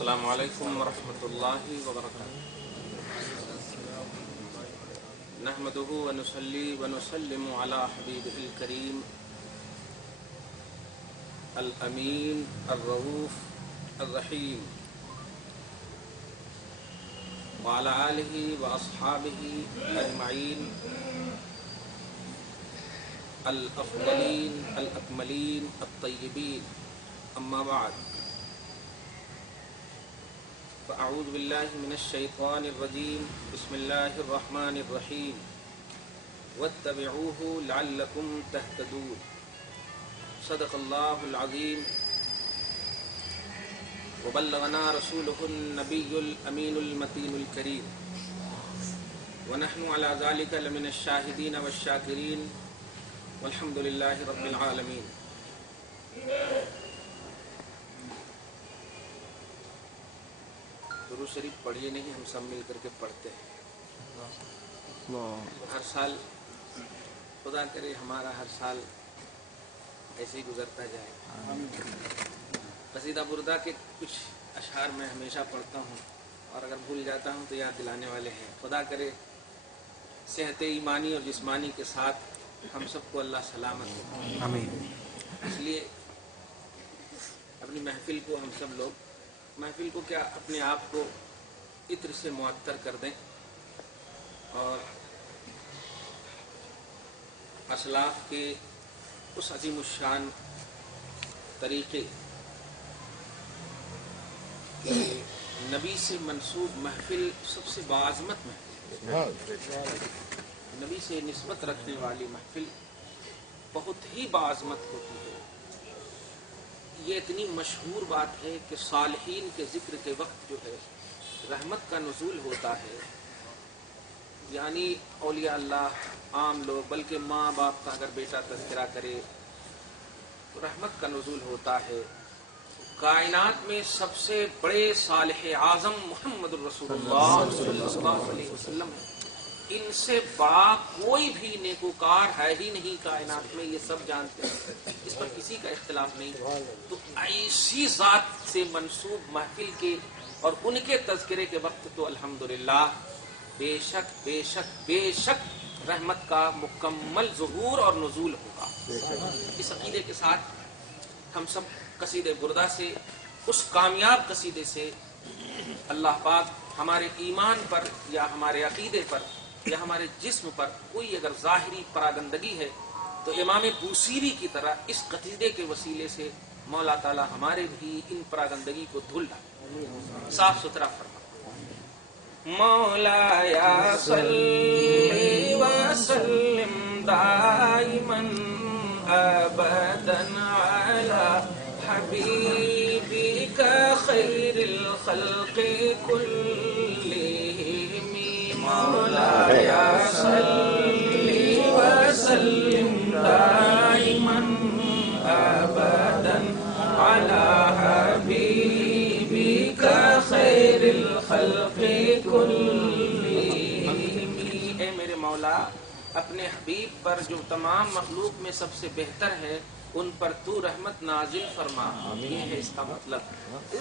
السلام علیکم ورحمۃ اللہ وبرکاتہ. نحمده ونصلي ونسلم على حبیبه الکریم الامین الرؤوف الرحیم وعلى آلہ واصحابہ اجمعین الافضلین الاکملین الطیبین. اما بعد فاعوذ باللہ من الشیطان الرجیم. بسم اللہ الرحمن الرحیم. واتبعوه لعلکم تہتدون. صدق اللہ العظیم وبلغنا رسوله النبی الامین المتین الکریم ونحن على ذلك لمن الشاہدین والشاکرین والحمد للہ رب العالمین. درود شریف پڑھیے نہیں، ہم سب مل کر کے پڑھتے ہیں ہر سال. خدا کرے ہمارا ہر سال ایسے ہی گزرتا جائے. قصیدہ بردہ کے کچھ اشعار میں ہمیشہ پڑھتا ہوں اور اگر بھول جاتا ہوں تو یاد دلانے والے ہیں. خدا کرے صحت ایمانی اور جسمانی کے ساتھ ہم سب کو اللہ سلامت ہو. آمین. اس لیے اپنی محفل کو ہم سب لوگ محفل کو کیا اپنے آپ کو عطر سے معطر کر دیں اور اسلاف کے اس عظیم الشان طریقے کہ نبی سے منسوب محفل سب سے باعظمت محفل، نبی سے نسبت رکھنے والی محفل بہت ہی باعظمت ہوتی ہے. یہ اتنی مشہور بات ہے کہ صالحین کے ذکر کے وقت جو ہے رحمت کا نزول ہوتا ہے. یعنی اولیاء اللہ، عام لوگ، بلکہ ماں باپ کا اگر بیٹا تذکرہ کرے تو رحمت کا نزول ہوتا ہے. کائنات میں سب سے بڑے صالح اعظم محمد الرسول اللہ صلی اللہ علیہ وسلم ہے. ان سے بڑا کوئی بھی نیکوکار ہے ہی نہیں کائنات میں، یہ سب جانتے ہیں، اس پر کسی کا اختلاف نہیں. تو ایسی ذات سے منسوب محفل کے اور ان کے تذکرے کے وقت تو الحمدللہ بے شک بے شک بے شک رحمت کا مکمل ظہور اور نزول ہوگا. اس عقیدے کے ساتھ ہم سب قصیدے بردہ سے، اس کامیاب قصیدے سے اللہ پاک ہمارے ایمان پر یا ہمارے عقیدے پر یا ہمارے جسم پر کوئی اگر ظاہری پراگندگی ہے تو امام بوصیری کی طرح اس قصیدے کے وسیلے سے مولا تعالی ہمارے بھی ان پراگندگی کو دھل ڈالے، صاف ستھرا فرما. مولا صلی وسلم دائما ابدا علی حبیبک خیر الخلق کلہم. مولا صلی وسلم دائما ابدا علی حبیبک خیر الخلق کلہم. اے میرے مولا، اپنے حبیب پر جو تمام مخلوق میں سب سے بہتر ہے ان پر تو رحمت نازل فرما. یہ ہے اس کا مطلب.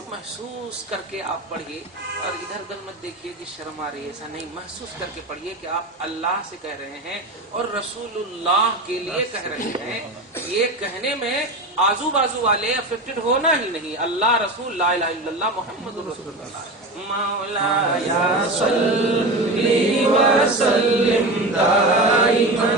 محسوس کر کے آپ پڑھیے اور ادھر ادھر مت دیکھیے کہ شرم آ رہی ہے، ایسا نہیں. محسوس کر کے پڑھیے کہ آپ اللہ سے کہہ رہے ہیں اور رسول اللہ کے لیے کہہ رہے ہیں. یہ کہنے میں آزو بازو والے افیکٹڈ ہونا ہی نہیں. اللہ، رسول، لا الہ الا اللہ، محمد رسول اللہ. مولا صلی وسلم دائما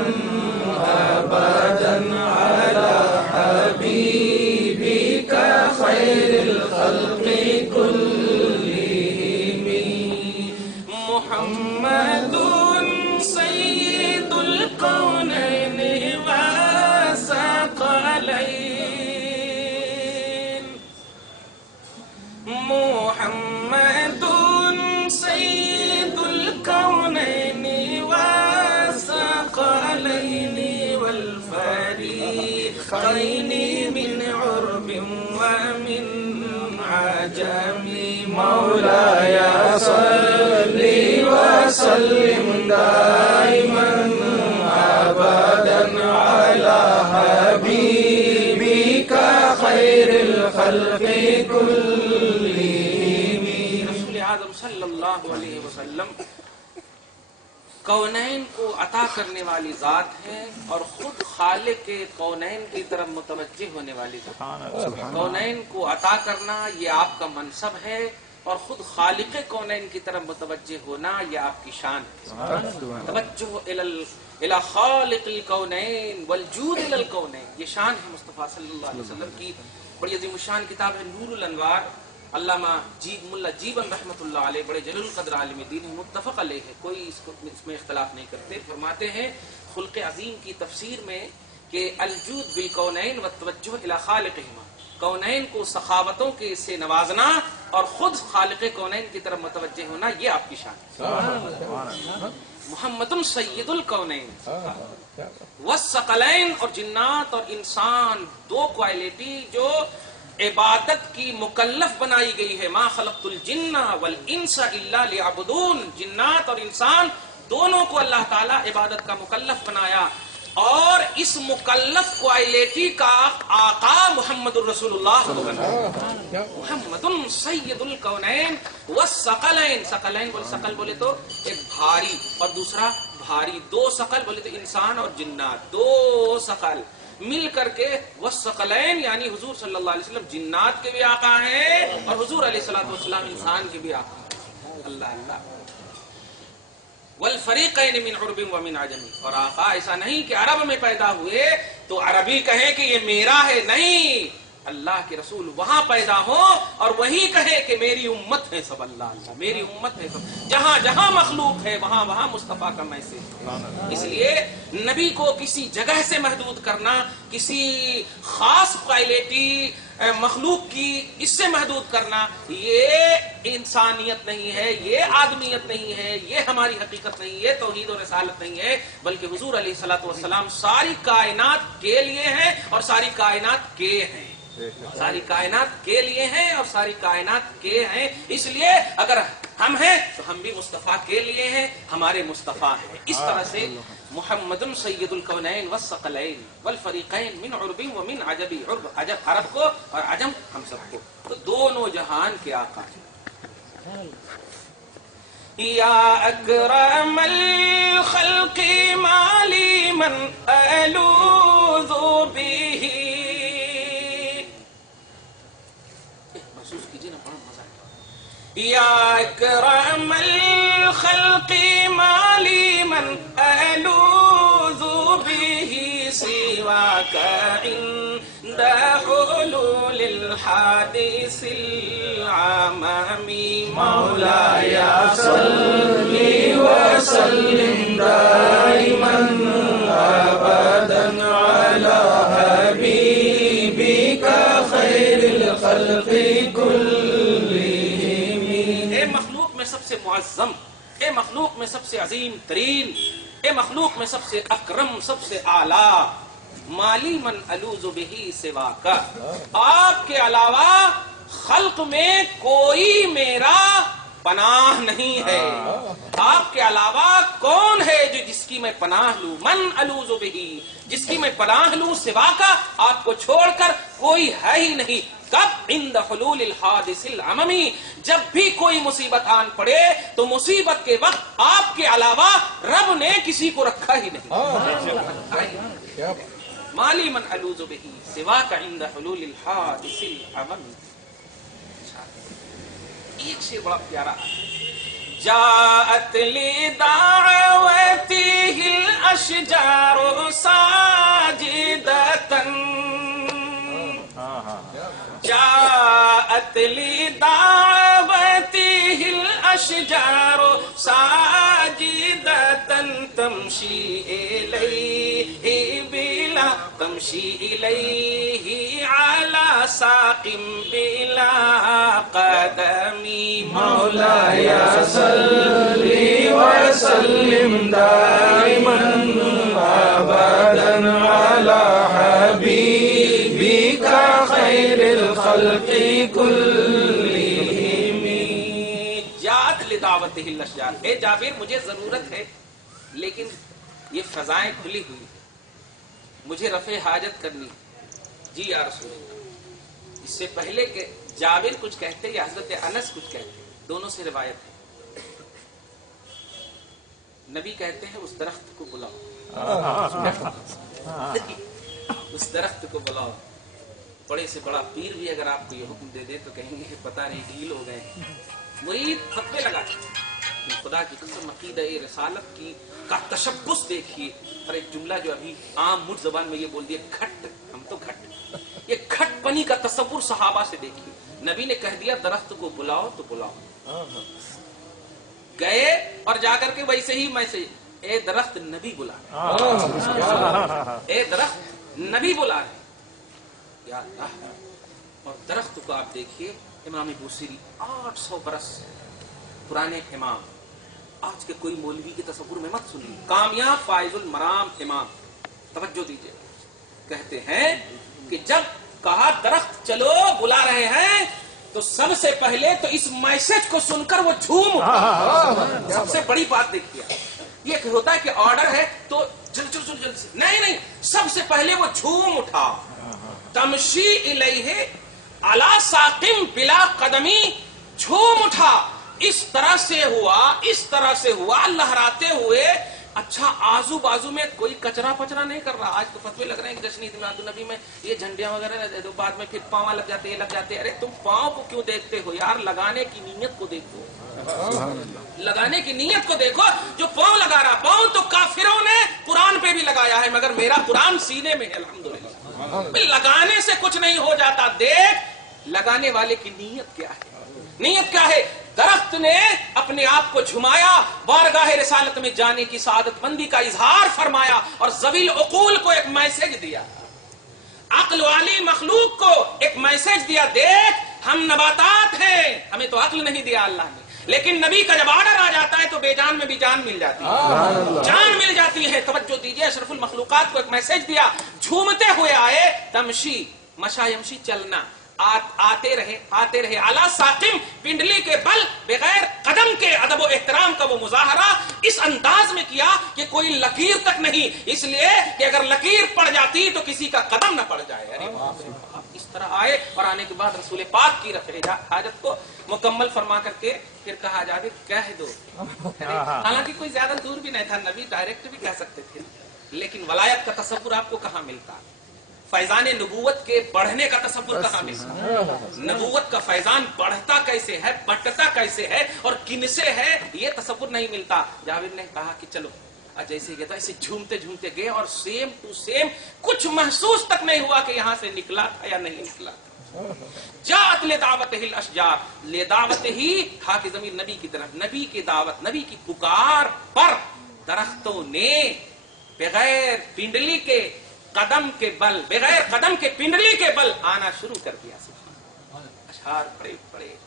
ابدا علی حبیبک خیر الخلق کلہم. محمد سید الکونین والثقلین. محمد سید الکونین والثقلین والفریقین من عرب ومن عجم. مولاي صل وسلم دائما ابدا على حبيبك خير الخلق كلهم. आदम सल्लल्लाहु अलैहि वसल्लम कौनैन को अता करने वाली ज़ात है और खुद खालिक के कौनैन की तरफ मुतवज्जे होने वाली ज़ात। कौनैन को अता करना ये आपका मनसब है और खुद खालिक कौनैन की तरफ मुतवज्जे होना ये आपकी शान है। तवज्जुह इला खालिक़िल कौनैन वल जूद इलल कौनैन, ये शान है मुस्तफ़ा सल्लल्लाहु अलैहि वसल्लम की। बड़ी अज़ीम शान किताब है नूरुल अनवार, अल्लामा मुल्ला जीवन रहमतुल्लाह अलैह बड़े जलील क़द्र आलिम दीन है, मुत्तफ़क़ अलैह है, कोई इसमें इख्तलाफ नहीं करते। फरमाते हैं खुल्क़ अज़ीम की तफसीर में कि अल-जूद बिल कौनैन व तवज्जुह इला खालिक़िहिमा, कौनैन को सखावतों के से नवाजना और खुद खालिक़ कौनैन की तरफ मुतवज्जे होना ये आपकी शान है। मुहम्मदुन सय्यदुल कौनैन वस्सक़लैन, और जिन्नात और इंसान दो क्वालिटी जो इबादत की मुकल्लफ बनाई गई है। मा खलक़तुल जिन्ना वल इंसा इल्ला लियअबुदून, जिन्नात और इंसान दोनों को अल्लाह ताला इबादत का मुकल्लफ बनाया और इस मुकल्लफ क्वालिटी का आका मुहम्मदुर रसूलुल्लाह को बनाया। मुहम्मदुन सय्यदुल कौनैन वस्सक़लैन, सकलैन बोले, सकल बोले तो एक भारी और दूसरा भारी, दो सकल बोले तो इंसान और जिन्नात, दो सकल मिल करके वस्सक़लैन यानी हुजूर सल्लल्लाहु अलैहि वसल्लम जिन्नात के भी आका हैं और हुजूर अलैहिस्सलातु वस्सलाम इंसान के भी आका हैं। अल्लाह अल्लाह। वल फरीक़ैन मिन उर्बिन व मिन अजमी, और आका ऐसा नहीं कि अरब में पैदा हुए तो अरबी कहे कि ये मेरा है, नहीं, अल्लाह के रसूल वहां पैदा हो और वही कहे कि मेरी उम्मत है सब, अल्लाह अल्लाह मेरी उम्मत है सब। जहां जहां मखलूक है वहां वहां मुस्तफा का मैसेज। इसलिए नबी को किसी जगह से महदूद करना, किसी खास क्वालिटी मखलूक की इससे महदूद करना, ये इंसानियत नहीं है, ये आदमियत नहीं है, ये हमारी हकीकत नहीं है, तौहीद और रिसालत नहीं है, बल्कि हुजूर अलैहिस्सलातु वस्सलाम सारी कायनात के लिए हैं और सारी कायनात के हैं, सारी कायनात के लिए हैं और सारी कायनात के हैं। इसलिए अगर हम हैं तो हम भी मुस्तफा के लिए हैं, हमारे मुस्तफा हैं। इस तरह से मुहम्मदुन सय्यदुल कौनैन वस्सक़लैन वल फरीक़ैन मिन उर्बिन व मिन अजमी, उर्ब अजब अरब को और अजम हम सबको, तो दोनों जहान के आका हैं। या अकरमल खल्क़ि माली मन अलूज़ु बिही, महसूस कीजिए ना, बड़ा मजा आएगा। या अकरमल खल्क़ि माली मन अलूज़ु बिही सिवाका इंद हुलूलिल हादिसिल आममी, मौलाया सल्ली व सल्लिम दाइमन अबदन अला हबीबिका खैरिल खल्क़ि कुल्लिहिम। ए मखलूक में सबसे मुअज़्ज़म, ए मखलूक में सबसे अजीम तरीन, ए मखलूक में सबसे अकरम, सबसे आला, माली मन अलूज़ु बिही सिवाका, आपके अलावा खल्क में कोई मेरा पनाह नहीं है। आपके अलावा कौन है जो जिसकी मैं पनाह लूं? मन अलूज़ु बिही, जिसकी मैं पनाह लूं, सिवाका, आपको छोड़कर कोई है ही नहीं। कब? इंद हुलूलिल हादिसिल अममी, जब भी कोई मुसीबत आन पड़े तो मुसीबत के वक्त आपके अलावा रब ने किसी को रखा ही नहीं। माली मन अलूज़ु बिही सिवाका इंद हुलूलिल हादिसिल अममी। एक से बड़ा प्यारा जाअत ली दावतिहिल अशजारु साजिदतन, जाअत ली दावतिहिल अशजारु साजिदतन तमशी इलैहि बिला, तमशी इलैहि अला साकिम बिला कदमी, मौलाया सल्ली व सल्लिम दाइमन अबदन अला हबीबिका खैरिल खल्क़ि कुल्लिहिम। जात लिदावतिहिल अशजार, ए जाबिर मुझे जरूरत है लेकिन ये फजाएं खुली हुई है, मुझे रफे हाजत करनी। जी या रसूल। इससे पहले के जाबिर कुछ कहते या हजरत अनस कुछ कहते, दोनों से रिवायत है। नबी कहते हैं उस दरख्त को बुलाओ, उस दरख्त को बुलाओ। बड़े से बड़ा पीर भी अगर आपको ये हुक्म दे दे तो कहेंगे पता नहीं ढील हो गए। मुरीद फतवे लगा, खुदा की कसम अकीदा रिसालत की का तशब्बुस देखिए। और एक जुमला जो अभी आम मुठ जबान में ये बोल दिया, खट, हम तो खट, ये खटपनी का तसव्वुर सहाबा से देखिए। नबी ने कह दिया दरख्त को बुलाओ तो बुलाओ, गए और जाकर के वैसे ही मैसेज, ए दरख्त नबी बुला रहे, ए दरख्त नबी बुला रहे, या अल्लाह। और दरख्त को आप देखिए, इमाम बूसीरी 800 बरस पुराने इमाम, आज के कोई मौलवी के तसव्वुर में मत सुनिए, कामयाब फाइजुल मराम इमाम, तवज्जो दीजिए। कहते हैं कि जब कहा दरख्त चलो बुला रहे हैं तो सबसे पहले तो इस मैसेज को सुनकर वो झूम उठा। सबसे बड़ी बात देखिए, ये होता है कि ऑर्डर है तो जल्द से, नहीं, सबसे पहले वो झूम उठा। तमशी इलैहि अला साकिम बिला कदमी, झूम उठा। इस तरह से हुआ लहराते हुए। अच्छा, आजू बाजू में कोई कचरा पचरा नहीं कर रहा। आज तो फतवे लग रहे हैं कि जश्न ईद मिलादुन नबी में ये झंडियां वगैरह दे दो, बाद में फिर पाँव लग जाते, ये लग जाते। अरे तुम पाँव को क्यों देखते हो यार, लगाने की नीयत को देखो, लगाने की नीयत को देखो। जो पाँव लगा रहा, पाँव तो काफिरों ने कुरान पे भी लगाया है, मगर मेरा कुरान सीने में है अल्हम्दुलिल्लाह। लगाने से कुछ नहीं हो जाता, देख लगाने वाले की नीयत क्या है। नीयत क्या है? दरख्त ने अपने आप को झुमाया, बारगाह रिसालत में जाने की सादतमंदी का इजहार फरमाया और ज़वील उकूल को एक मैसेज दिया, अक्ल वाली मखलूक को एक मैसेज दिया, देख हम नबातात हैं, हमें तो अक्ल नहीं दिया अल्लाह ने, लेकिन नबी का जब ऑर्डर आ जाता है तो बेजान में भी जान मिल जाती है, जान मिल जाती है। तवज्जो दीजिए, अशरफुल मखलूकात को एक मैसेज दिया, झूमते हुए आए। तमशी मशा यमशी, चलना, आते रहे अला साकिम, पिंडली के बल, बगैर कदम के अदब व एहतराम का वो मुजाहरा इस अंदाज में किया कि कोई लकीर तक नहीं, इसलिए कि अगर लकीर पड़ जाती तो किसी का कदम न पड़ जाए। अरे इस तरह आए और आने के बाद रसूल पाक की रफ़े हाजत को मुकम्मल फरमा करके फिर कहा जावे कह दो। हालांकि कोई ज्यादा दूर भी नहीं था, नबी डायरेक्ट भी कह सकते थे, लेकिन वलायत का तसव्वुर आपको कहाँ मिलता, फैजान नबूवत के बढ़ने का तसव्वुर कहाँ मिलता, नबूवत का फैजान बढ़ता कैसे है, बटता कैसे है और किनसे है, ये तसव्वुर नहीं मिलता। जावेद ने कहा कि चलो, जैसे गया था ऐसे झूमते झूमते गए और सेम टू सेम कुछ महसूस तक नहीं हुआ कि यहाँ से निकला था या नहीं निकला था। जात ले दावत ही अशजार, ले दावत ही था कि जमीन नबी की तरफ, नबी की दावत, नबी की पुकार पर दरख्तों ने बगैर पिंडली के कदम के बल, बगैर कदम के पिंडली के बल आना शुरू कर दिया। अशआर बड़े बड़े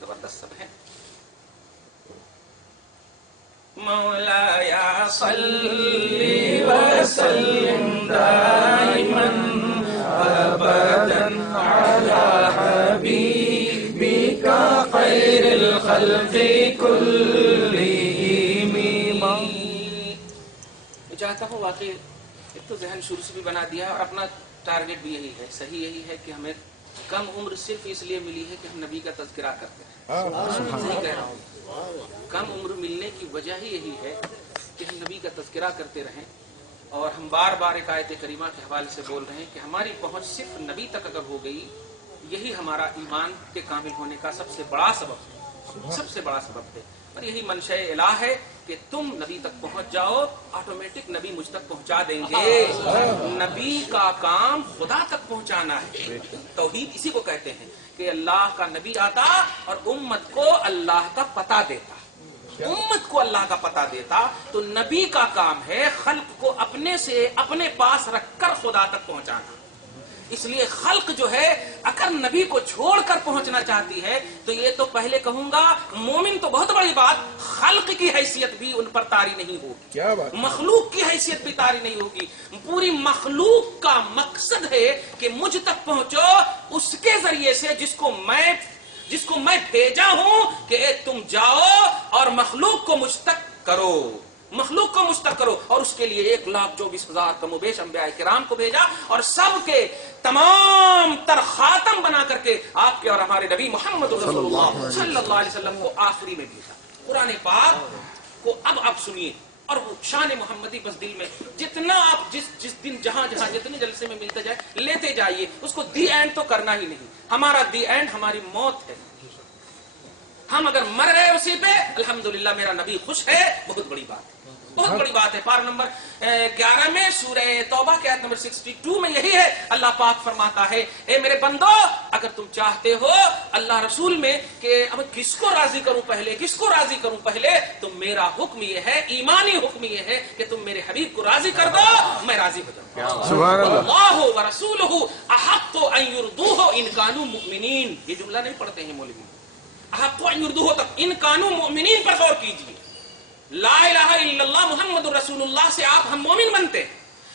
जबरदस्त सब हैं। मौलाया सल्ली व सल्लिम दाइमन अबदन अला हबीबिका खैरिल खल्क़ि कुल्लिहिम। मैं चाहता हूँ वाकई एक तो जहन शुरू से भी बना दिया और अपना टारगेट भी यही है, सही यही है कि हमें कम उम्र सिर्फ इसलिए मिली है कि हम नबी का तज़किरा करते हैं। सही कह रहा हूँ, कम उम्र मिलने की वजह ही यही है कि हम नबी का तज़किरा करते रहें। और हम बार बार एक आयत करीमा के हवाले से बोल रहे हैं कि हमारी पहुंच सिर्फ नबी तक अगर हो गई, यही हमारा ईमान के कामिल होने का सबसे बड़ा सबब है, सबसे बड़ा सबब है। और यही मंशा इलाह है कि तुम नबी तक पहुंच जाओ, ऑटोमेटिक नबी मुझ तक पहुंचा देंगे। नबी का काम खुदा तक पहुंचाना है। तौहीद इसी को कहते हैं कि अल्लाह का नबी आता और उम्मत को अल्लाह का पता देता, उम्मत को अल्लाह का पता देता। तो नबी का काम है खल्क को अपने से अपने पास रखकर खुदा तक पहुंचाना। इसलिए खल्क जो है अगर नबी को छोड़कर पहुंचना चाहती है तो ये तो पहले कहूंगा, मोमिन तो बहुत बड़ी बात, खल्क की हैसियत भी उन पर तारी नहीं होगी, क्या बात, मखलूक की हैसियत भी तारी नहीं होगी। पूरी मखलूक का मकसद है कि मुझ तक पहुंचो उसके जरिए से जिसको मैं भेजा हूं कि तुम जाओ और मखलूक को मुझ तक करो। मखलूक को मुश्तक करो, और उसके लिए 1,24,000 कमोबेश अंबिया किराम को भेजा, और सबके तमाम तर खातम बना करके आपके और हमारे नबी मोहम्मद सल्लल्लाहु अलैहि वसल्लम को आखिरी में भेजा। कुरान पाक को अब आप सुनिए, और वो शान मोहम्मदी बस दिल में जितना आप जिस दिन जहां जहां जितने जलसे में मिलते जाए लेते जाइए, उसको दी एंड तो करना ही नहीं। हमारा दी एंड हमारी मौत है। हम अगर मर गए उसी पे अल्हम्दुलिल्लाह, मेरा नबी खुश है, बहुत बड़ी बात है, बहुत बड़ी बात है। पारा नंबर 11 में सूरह तौबा के आयत नंबर 62 में यही है, अल्लाह पाक फरमाता है, ए मेरे बंदो, अगर तुम चाहते हो अल्लाह रसूल में कि अब किसको राजी करूं पहले, किसको राजी करूं पहले, तो मेरा हुक्म ये है, ईमानी हुक्म ये है कि तुम मेरे हबीब को राजी कर दो, मैं राजी हो जाऊंगा। सुभान अल्लाह। अल्लाहु व रसूलुहु अहक्कु अन युरदूहु इन कानू मुमिनीन। ये जुमला नहीं पढ़ते हैं मौलवी, अहक्कु अन युरदूहु तक इन कानू मुमिनीन पर गौर कीजिए। ला इलाहा इल्लल्लाह मुहम्मदुर रसूलुल्लाह से आप हम मोमिन बनते हैं,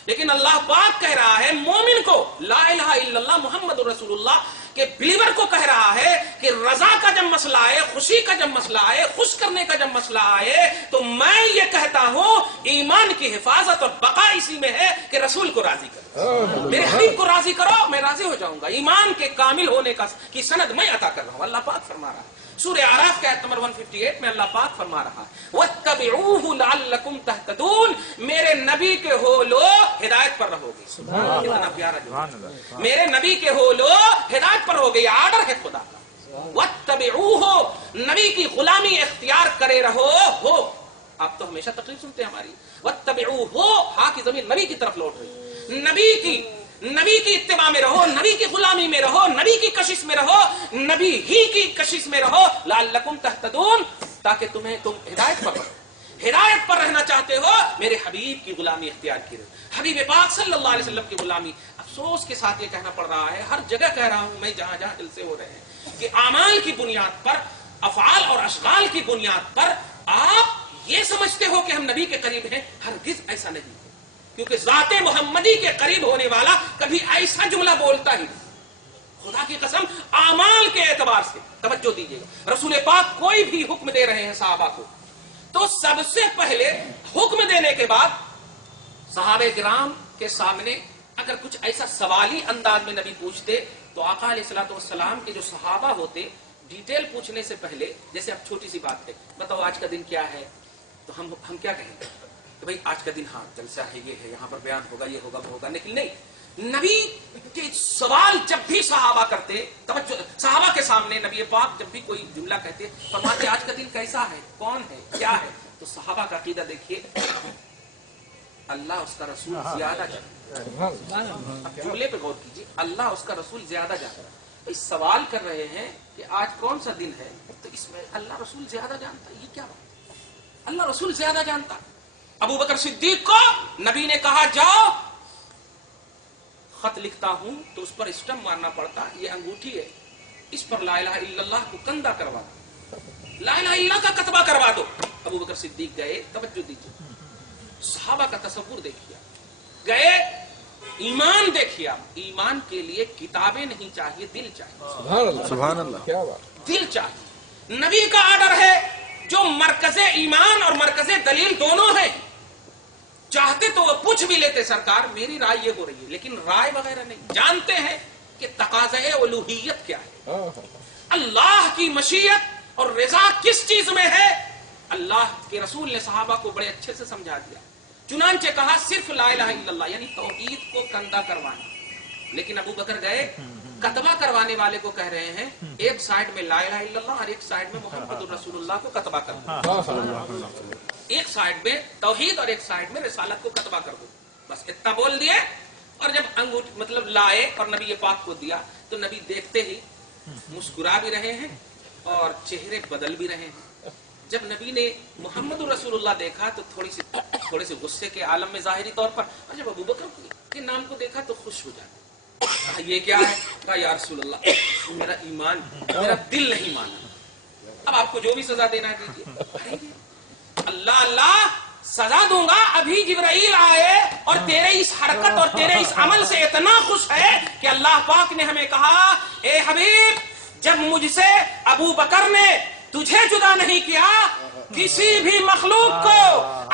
लेकिन अल्लाह पाक कह रहा है मोमिन को, ला इलाहा इल्लल्लाह मुहम्मदुर रसूलुल्लाह के बिलीवर को कह रहा है कि रजा का जब मसला आए, खुशी का जब मसला आए, खुश करने का जब मसला आए, तो मैं ये कहता हूं ईमान की हिफाजत और बका इसी में है कि रसूल को राजी करो, मेरे हबीब को राजी करो, मैं राजी हो जाऊंगा। ईमान के कामिल होने की सनद मैं अता कर रहा हूं। अल्लाह पाक फरमा रहा है सूरह आराफ के आयत नंबर 158 में, अल्लाह पाक फरमा रहा है वत्तबिऊहु लअल्लकुम तहतदून, मेरे नबी के हो लो हिदायत पर रहोगे। कितना प्यारा जो मेरे नबी के हो लो हिदायत पर रहोगे, ये आर्डर है खुदा का। वत्तबिऊहु, नबी की गुलामी इख्तियार करे रहो हो। आप तो हमेशा तकलीफ सुनते हैं हमारी, वत्तबिऊहु, हा की जमीन नबी की तरफ लौट रही, नबी की इत्तिबा में रहो, नबी की गुलामी में रहो, नबी की कशिश में रहो, नबी ही की कशिश में रहो, लअल्लकुम तहतदून, ताकि तुम हिदायत पर रहना चाहते हो, मेरे हबीब की गुलामी इख्तियार की रहो। हबीब पाक सल्लल्लाहु अलैहि वसल्लम की गुलामी। अफसोस के साथ ये कहना पड़ रहा है, हर जगह कह रहा हूं मैं, जहां जहां जलसे हो रहे हैं, कि आमाल की बुनियाद पर, अफआल और अशगाल की बुनियाद पर आप ये समझते हो कि हम नबी के करीब हैं। हरगिज ऐसा नहीं, क्योंकि ज़ाते मोहम्मदी के करीब होने वाला कभी ऐसा जुमला बोलता ही नहीं। खुदा की कसम, आमाल के एतबार से तवज्जो दीजिएगा, रसूल पाक कोई भी हुक्म दे रहे हैं सहाबा को, तो सबसे पहले हुक्म देने के बाद सहाबे किराम के सामने अगर कुछ ऐसा सवाली अंदाज में नबी पूछते, तो आका अलैहिस्सलातु वस्सलाम के जो सहाबा होते, डिटेल पूछने से पहले, जैसे अब छोटी सी बात है, बताओ आज का दिन क्या है, तो हम क्या कहेंगे कि भाई आज का दिन, हाँ जलसा है, ये है, यहाँ पर बयान होगा, ये होगा, वो होगा। लेकिन नहीं, नबी के सवाल जब भी सहाबा करते, सहाबा के सामने नबी पाक जब भी कोई जुमला कहते, फरमाते आज का दिन कैसा है, कौन है, क्या है, तो सहाबा का अकीदा देखिए, अल्लाह उसका रसूल ज्यादा जानता है। अब जुमले पे गौर कीजिए, अल्लाह उसका रसूल ज्यादा जानता है। इस सवाल कर रहे हैं कि आज कौन सा दिन है, तो इसमें अल्लाह रसूल ज्यादा जानता है, ये क्या बात, अल्लाह रसूल ज्यादा जानता। अबू बकर सिद्दीक को नबी ने कहा जाओ, खत लिखता हूं तो उस पर स्टम्प मारना पड़ता, ये अंगूठी है, इस पर ला इलाहा इल्लल्लाह को कंधा करवा दो, ला इलाहा इल्लल्लाह का कतबा करवा दो। अबू बकर सिद्दीक गए, तवज्जो दीजिए, सहाबा का तसव्वुर देखिए, गए, ईमान देखिए, ईमान के लिए किताबें नहीं चाहिए, दिल चाहिए। सुभान अल्लाह, क्या बात, दिल चाहिए। नबी का आर्डर है, जो मरकज़े ईमान और मरकज़े दलील दोनों है, चाहते तो वो पूछ भी लेते, सरकार मेरी राय ये हो रही है, लेकिन राय वगैरह नहीं, जानते हैं कि तकाज़े उलूहियत क्या है, अल्लाह की मशीयत और रिज़ा किस चीज में है। अल्लाह के रसूल ने सहाबा को बड़े अच्छे से समझा दिया, चुनांचे कहा सिर्फ ला इलाहा इल्लल्लाह यानी तौहीद को कंधा करवाना। लेकिन अबू बकर गए, कतबा करवाने वाले को कह रहे हैं, एक साइड में ला इलाहा इल्लल्लाह और एक साइड में मुहम्मदुर रसूलुल्लाह को कतबा कर दो, एक साइड में तौहीद और एक साइड में रिसालत को कतबा कर दो, बस इतना बोल दिए। और जब अंगूठी मतलब लाए और नबी पाक को दिया, तो नबी देखते ही मुस्कुरा भी रहे हैं और चेहरे बदल भी रहे हैं। जब नबी ने मुहम्मदुर रसूलुल्लाह देखा तो थोड़े से गुस्से के आलम में जाहिरी तौर पर, और जब अबू बकर के नाम को देखा तो खुश हो जाए, ये क्या है, कहा या रसूलल्लाह मेरा ईमान, मेरा दिल नहीं माना, अब आपको जो भी सजा देना दीजिए। अल्लाह अल्लाह सजा दूंगा, अभी जिब्राइल आए और तेरे इस हरकत और तेरे इस अमल से इतना खुश है कि अल्लाह पाक ने हमें कहा, ए हबीब, जब मुझसे अबू बकर ने تجھے جدا نہیں کیا کسی بھی مخلوق کو.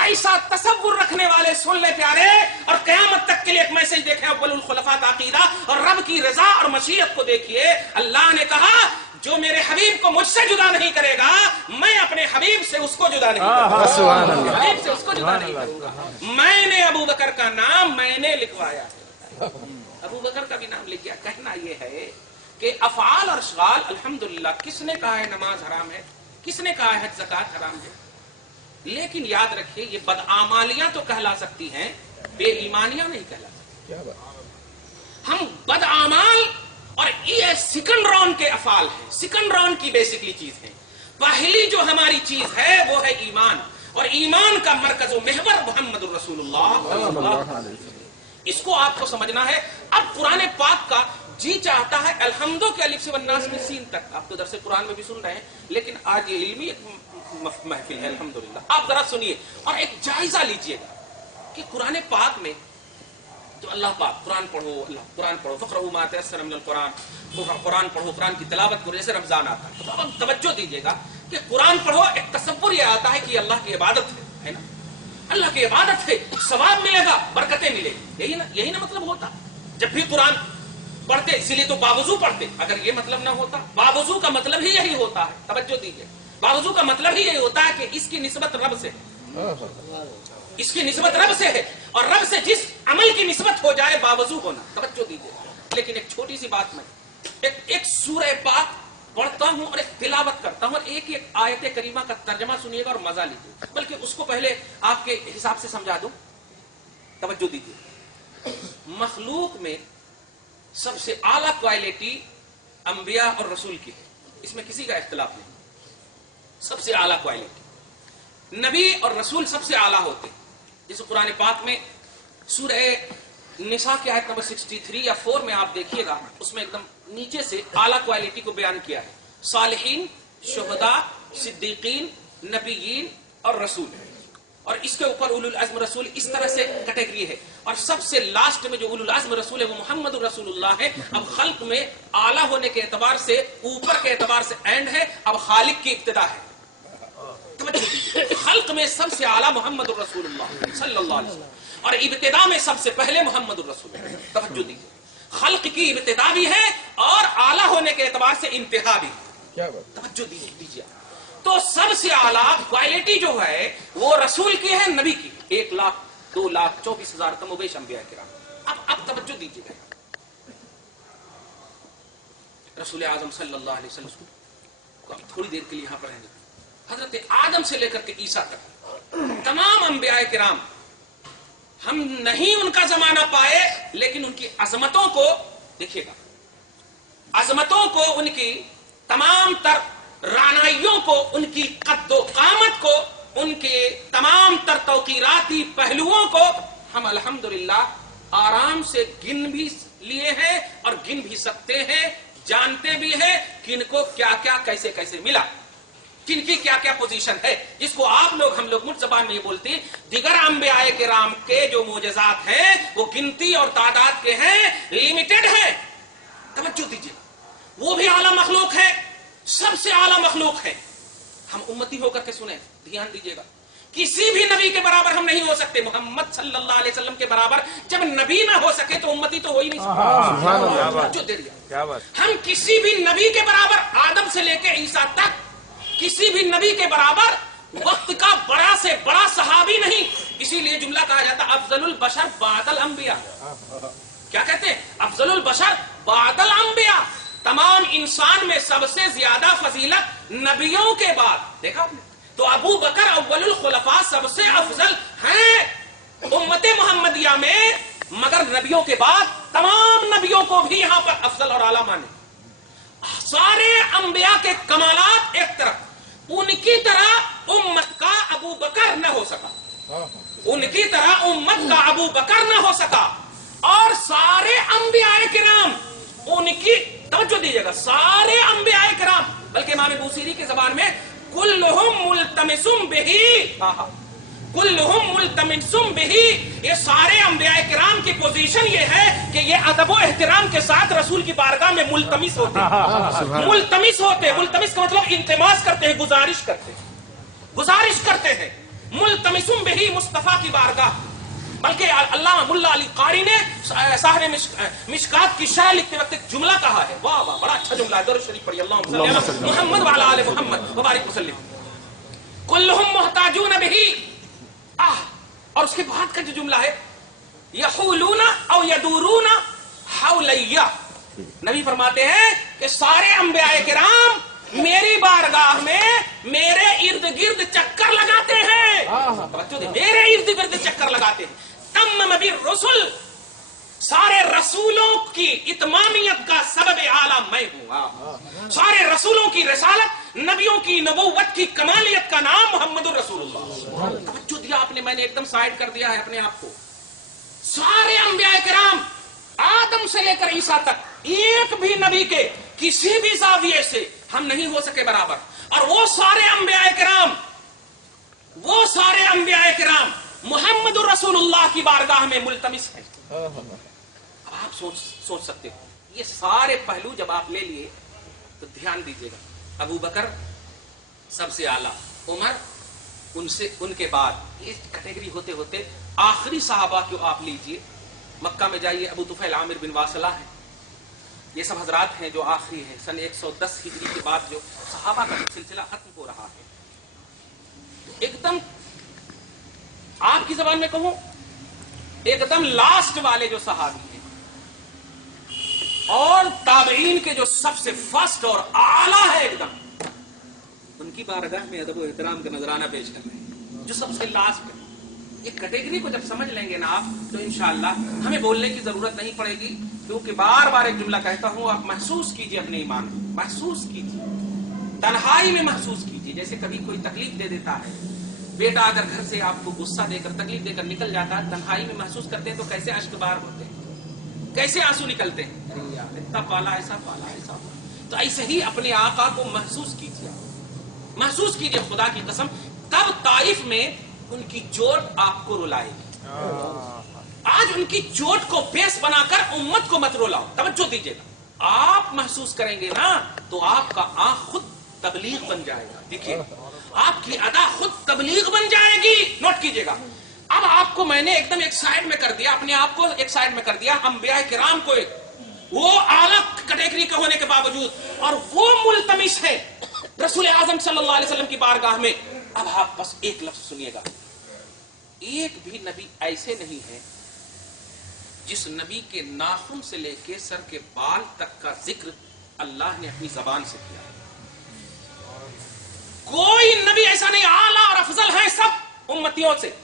ایسا تصور رکھنے والے سن لے پیارے, اور قیامت تک کے لیے ایک میسج دیکھیں اول الخلفاء کا عقیدہ, اور رب کی رضا اور مشیت کو دیکھیے. اللہ نے کہا جو میرے حبیب کو مجھ سے جدا نہیں کرے گا, میں اپنے حبیب سے اس کو جدا نہیں کروں گا. حبیب سے اس کو جدا نہیں کروں گا. میں نے ابو بکر کا نام میں نے لکھوایا ہے, ابو بکر کا بھی نام لکھ گیا. کہنا یہ ہے کہ افعال اور اشغال الحمدللہ, کس نے کہا ہے نماز حرام ہے, کس نے کہا ہے حج زکات حرام ہے, لیکن یاد رکھیے یہ بدعمالیاں تو کہلا سکتی ہیں, بے ایمانیاں نہیں کہلا سکتی. ہم بدعمال اور یہ سیکنڈ راؤنڈ کے افعال ہیں, سیکنڈ راؤنڈ کی بیسکلی چیز ہیں. پہلی جو ہماری چیز ہے وہ ہے ایمان, اور ایمان کا مرکز و محور محمد الرسول اللہ. اس کو آپ کو سمجھنا ہے. اب قرآن پاک کا جی چاہتا ہے الحمدو کے الف سے والناس میں سین تک, آپ تو درس قرآن میں بھی سن رہے ہیں, لیکن آج یہ علمی ایک محفل ہے الحمدللہ. آپ ذرا سنیے اور ایک جائزہ لیجئے گا کہ قرآن پاک میں جو اللہ پاک قرآن پڑھو, اللہ قرآن پڑھو, فقرؤوا ما تیسر من القرآن, قرآن پڑھو, قرآن کی تلاوت کرو, جیسے رمضان آتا ہے. تو اب توجہ دیجئے گا کہ قرآن پڑھو, ایک تصور یہ آتا ہے کہ اللہ کی عبادت ہے نا, اللہ کی عبادت ہے, ثواب ملے گا, برکتیں ملے گی, یہی نا مطلب ہوتا. جب بھی قرآن پڑھتے اسی لیے تو باوضو پڑھتے, اگر یہ مطلب نہ ہوتا, باوضو کا مطلب ہی یہی ہوتا ہے. توجہ دیجئے, باوضو کا مطلب ہی یہی ہوتا ہے کہ اس کی نسبت رب سے, اس کی نسبت رب سے ہے, اور رب سے جس عمل کی نسبت ہو جائے باوضو ہونا. توجہ دیجئے. لیکن ایک چھوٹی سی بات میں ایک سورہ پاک پڑھتا ہوں اور ایک تلاوت کرتا ہوں, اور ایک ایک آیت کریمہ کا ترجمہ سنیے گا اور مزہ لیجیے, بلکہ اس کو پہلے آپ کے حساب سے سمجھا دوں. توجہ دیجیے. مخلوق میں سب سے اعلیٰ کوالٹی انبیاء اور رسول کی ہے, اس میں کسی کا اختلاف نہیں. سب سے اعلیٰ کوالٹی نبی اور رسول سب سے اعلیٰ ہوتے. جیسے قرآن پاک میں سورہ نساء کی آیت نمبر 63 یا 4 میں آپ دیکھیے گا, اس میں ایک دم نیچے سے اعلیٰ کوالٹی کو بیان کیا ہے. صالحین, شہداء, صدیقین, نبیین اور رسول, اور اس کے اوپر اولو العزم رسول, اس طرح سے کیٹیگری ہے. اور سب سے لاسٹ میں جو اولو العزم رسول ہے وہ محمد الرسول اللہ ہے. اب خلق میں اعلیٰ ہونے کے اعتبار سے, اوپر کے اعتبار سے اینڈ ہے, اب خالق کی ابتدا ہے. خلق میں سب سے اعلیٰ محمد الرسول اللہ صلی اللہ علیہ وسلم, اور ابتدا میں سب سے پہلے محمد الرسول. توجہ دیجیے, خلق کی ابتدا بھی ہے اور اعلیٰ ہونے کے اعتبار سے انتہا بھی. توجہ دیجیے. تو سب سے اعلیٰ کوالٹی جو ہے وہ رسول کی ہے, نبی کی. 1,02,24,000 کم و بیش انبیاء کرام. اب توجہ دیجیے گا, رسول اعظم صلی اللہ علیہ وسلم کو اب تھوڑی دیر کے لیے یہاں پر رہنے. حضرت آدم سے لے کر کے عیسیٰ تک تمام انبیاء کرام, ہم نہیں ان کا زمانہ پائے, لیکن ان کی عظمتوں کو دیکھیے گا, عظمتوں کو, ان کی تمام تر رعنائیوں کو, ان کی قد و قامت کو, ان کے تمام تر توقیراتی پہلوؤں کو ہم الحمدللہ آرام سے گن بھی لیے ہیں اور گن بھی سکتے ہیں, جانتے بھی ہیں کن کو کیا کیا کیسے کیسے ملا, کن کی کیا کیا پوزیشن ہے. جس کو آپ لوگ, ہم لوگ مٹ زبان میں یہ بولتے ہیں, دیگر انبیاء کرام کے جو معجزات ہیں وہ گنتی اور تعداد کے ہیں, لمیٹڈ ہیں. توجہ دیجیے, وہ بھی اعلیٰ مخلوق ہے, سب سے اعلیٰ مخلوق ہے. ہم امتی ہو کر کے سنیں, دھیان دیجیے گا, کسی بھی نبی کے برابر ہم نہیں ہو سکتے. محمد صلی اللہ علیہ وسلم کے برابر جب نبی نہ ہو سکے تو امتی تو ہو ہی نہیں سکتے. ہم کسی بھی نبی کے برابر, آدم سے لے کے عیسیٰ تک کسی بھی نبی کے برابر وقت کا بڑا سے بڑا صحابی نہیں. اسی لیے جملہ کہا جاتا افضل البشر بعد الانبیاء. کیا کہتے ہیں؟ افضل البشر بعد الانبیاء. تمام انسان میں سب سے زیادہ فضیلت نبیوں کے بعد. دیکھا آپ نے, تو ابو بکر اول الخلفاء سب سے افضل ہیں امت محمدیہ میں, مگر نبیوں کے بعد تمام نبیوں کو بھی یہاں پر افضل اور اعلیٰ مانے. سارے انبیاء کے کمالات ایک طرف, ان کی طرح امت کا ابو بکر نہ ہو سکا, ان کی طرح امت کا ابو بکر نہ ہو سکا, اور سارے انبیاء کرام ان کی, توجہ دیجیے گا, سارے انبیاء کرام, بلکہ امام بوصیری کی زبان میں کلہم ملتمسم بہی, कुल्लुहुम मुल्तमिसुम बिही, ये सारे अंबिया किराम की पोजीशन ये है कि ये अदब और एहतराम के साथ रसूल की बारगाह में मुल्तमिस होते हैं। मुल्तमिस होते हैं, मुल्तमिस का मतलब इंतमास करते हैं, गुजारिश करते हैं। मुल्तमिसुम बिही, मुस्तफा की बारगाह। बल्कि अल्लामा मुल्ला अली कारी ने साहब मिशकात की शरह लिखते वक्त एक जुमला कहा है, वाह वाह, बड़ा अच्छा जुमला है। दरूद शरीफ पढ़िए, अल्लाहुम्मा सल्ली अला मुहम्मद व अला आलि मुहम्मद व बारिक वसल्लिम। कुल्लुहुम मुहताजून बिही, और उसके बाद का जो जुमला है, यहूलूना औ यदूरूना हौलैया। नबी फरमाते हैं कि सारे अंबिया किराम मेरी बारगाह में मेरे इर्द गिर्द चक्कर लगाते हैं। मेरे इर्द गिर्द चक्कर लगाते हैं। तम्म बिर रसूल, सारे रसूलों की इत्मामियत का सबब आला मैं हूं। सारे रसूलों की रिसालत, नबियों की नबूवत की कमालियत का नाम मोहम्मदुर रसूलुल्लाह। तवज्जो दिया आपने, मैंने एकदम साइड कर दिया है अपने आप को। सारे अंबिया किराम आदम से लेकर ईसा तक एक भी नबी के किसी भी जाविये से हम नहीं हो सके बराबर। और वो सारे अंबिया किराम मोहम्मदुर रसूलुल्लाह की बारगाह में मुल्तमिस हैं। अब आप सोच सकते हो, ये सारे पहलू जब आप ले लिए तो ध्यान दीजिएगा। अबू बकर सबसे आला, उमर उनके बाद, ये कैटेगरी होते होते आखिरी साहबा को आप लीजिए। मक्का में जाइए, अबू तुफैल आमिर बिन वासला है, ये सब हजरात हैं जो आखिरी हैं। सन 110 हिजरी के बाद जो सहाबा का सिलसिला खत्म हो रहा है, एकदम आपकी जबान में कहूं, एकदम लास्ट वाले जो सहाबी हैं और ताबईन के जो सबसे फर्स्ट और आला है एकदम, उनकी बारगाह में अदब और एहतराम का नजराना पेश कर रहे हैं, जो सबसे लास्ट है। ये कैटेगरी को जब समझ लेंगे ना आप, तो इंशाअल्लाह हमें बोलने की जरूरत नहीं पड़ेगी। क्योंकि बार बार एक जुमला कहता हूं, आप महसूस कीजिए अपने ईमान को, महसूस कीजिए, तन्हाई में महसूस कीजिए। जैसे कभी कोई तकलीफ दे देता है, बेटा अगर घर से आपको गुस्सा देकर, तकलीफ देकर निकल जाता है, तन्हाई में महसूस करते हैं तो कैसे अश्क बार होते हैं, कैसे आंसू निकलते हैं, अरे यार इतना पाला, ऐसा पाला, ऐसा। तो ऐसे ही अपने आका को महसूस कीजिए, महसूस कीजिए खुदा की कसम। तब ताइफ में उनकी चोट आपको रुलाएगी। आज उनकी चोट को बेस बनाकर उम्मत को मत रुलाओ। तवज्जो दीजिएगा, आप महसूस करेंगे ना तो आपका आंख खुद तबलीग बन जाएगा। देखिए, आपकी अदा खुद तबलीग बन जाएगी। नोट कीजिएगा। अब आपको मैंने एकदम एक साइड में कर दिया, अपने आप को एक साइड में कर दिया, अंबिया किराम को वो आला कैटेगरी के होने के बावजूद, और वो मुल्तमिस है रसूल आजम सल्लल्लाहु अलैहि वसल्लम की बारगाह में। अब आप बस एक लफ्ज सुनिएगा, एक भी नबी ऐसे नहीं है जिस नबी के नाखून से लेके सर के बाल तक का जिक्र अल्लाह ने अपनी जबान से किया। कोई नबी ऐसा नहीं, आला और अफजल है सब उम्मतियों से,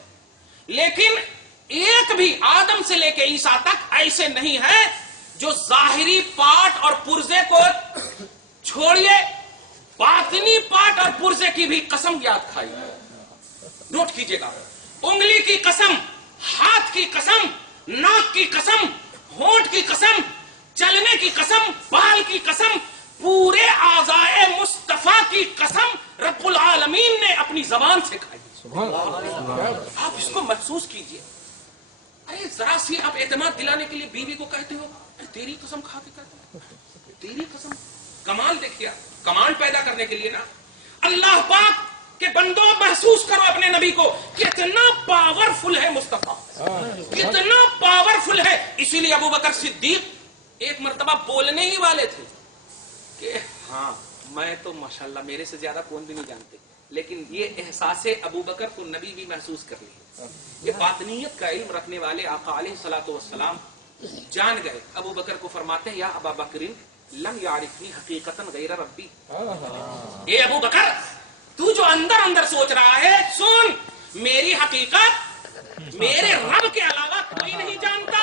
लेकिन एक भी आदम से लेके ईसा तक ऐसे नहीं है जो जाहिरी पार्ट और पुर्जे को छोड़िए, बातिनी पार्ट और पुर्जे की भी कसम याद खाई। नोट कीजिएगा, उंगली की कसम, हाथ की कसम, नाक की कसम, होंठ की कसम, चलने की कसम, बाल की कसम, पूरे आज़ाए मुस्तफा की कसम रब्बुल आलमीन ने अपनी जबान से खाई। आप इसको महसूस कीजिए। अरे जरा सी आप एतमाद दिलाने के लिए बीवी को कहते हो, अरे तेरी कसम खा के कहते हो, तेरी कसम। कमाल देखिए, कमाल पैदा करने के लिए ना, अल्लाह पाक के बंदों महसूस करो अपने नबी को, कितना पावरफुल है मुस्तफा, कितना पावरफुल है। इसीलिए अबू बकर सिद्दीक एक मर्तबा बोलने ही वाले थे कि हाँ मैं तो माशाल्लाह मेरे से ज्यादा कौन भी नहीं जानते, लेकिन ये एहसास अबू बकर को नबी भी महसूस कर लिए। ये बातनीयत का इल्म रखने वाले आका अलैहिस्सलातु वस्सलाम जान गए। अबू बकर को फरमाते हैं, या अबा बकरिन लम यारिफनी हकीकतन गैर रब्बी। ए अबू बकर, तू जो अंदर अंदर सोच रहा है, सुन, मेरी हकीकत मेरे रब के अलावा कोई नहीं जानता,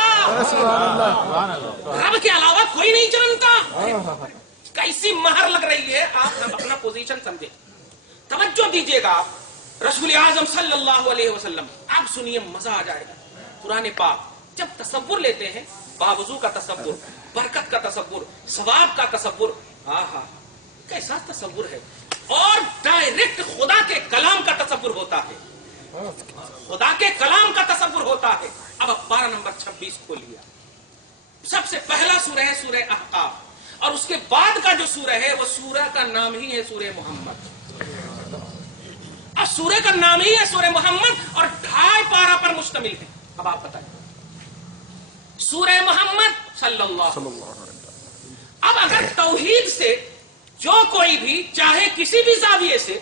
रब के अलावा कोई नहीं जानता। कैसी महर लग रही है, आप अपना पोजीशन समझे, तवज्जो दीजिएगा। आप रसूल आजम सल्लल्लाहु अलैहि वसल्लम, आप सुनिए, मजा आ जाएगा। कुरान पाक जब तसव्वुर लेते हैं, बावजू का तसव्वुर, बरकत का तसव्वुर, सवाब का तसव्वुर, आहा कैसा तसव्वुर है, और डायरेक्ट खुदा के कलाम का तसव्वुर होता है। خدا کے کلام کا تصور ہوتا ہے. اب پارہ نمبر 26 کھول لیا. سب سے پہلا سورہ ہے سورہ احقاف، اور اس کے بعد کا جو سورہ ہے وہ سورہ کا نام ہی ہے سورہ محمد. اب سورہ کا نام ہی ہے سورہ محمد اور 2.5 پارہ پر مشتمل ہے. اب آپ بتائیں سورہ محمد صلی اللہ علیہ وسلم. اب اگر توحید سے جو کوئی بھی چاہے کسی بھی زاویے سے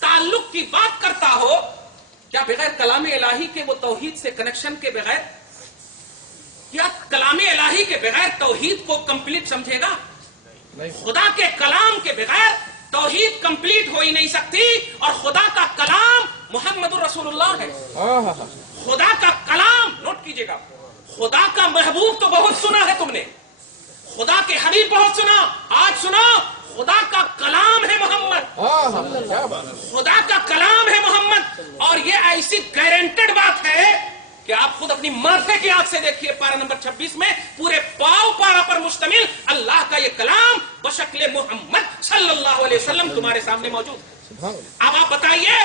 تعلق کی بات کرتا ہو، کیا بغیر کلام الہی کے وہ توحید سے کنیکشن کے بغیر، کیا کلام الہی کے بغیر توحید کو کمپلیٹ سمجھے گا؟ خدا کے کلام کے بغیر توحید کمپلیٹ ہو ہی نہیں سکتی. اور خدا کا کلام محمد رسول اللہ ہے. خدا کا کلام نوٹ کیجئے گا. خدا کا محبوب تو بہت سنا ہے تم نے، خدا کے حبیب بہت سنا. آج سنا خدا کا کلام ہے محمد. خدا کا کلام ہے محمد. اور یہ ایسی گارنٹیڈ بات ہے کہ آپ خود اپنی معرفت کی آنکھ سے دیکھیے. پارہ نمبر 26 میں پورے پاؤ پارہ پر مشتمل اللہ کا یہ کلام بشکل محمد صلی اللہ علیہ وسلم تمہارے سامنے موجود ہے. اب آپ بتائیے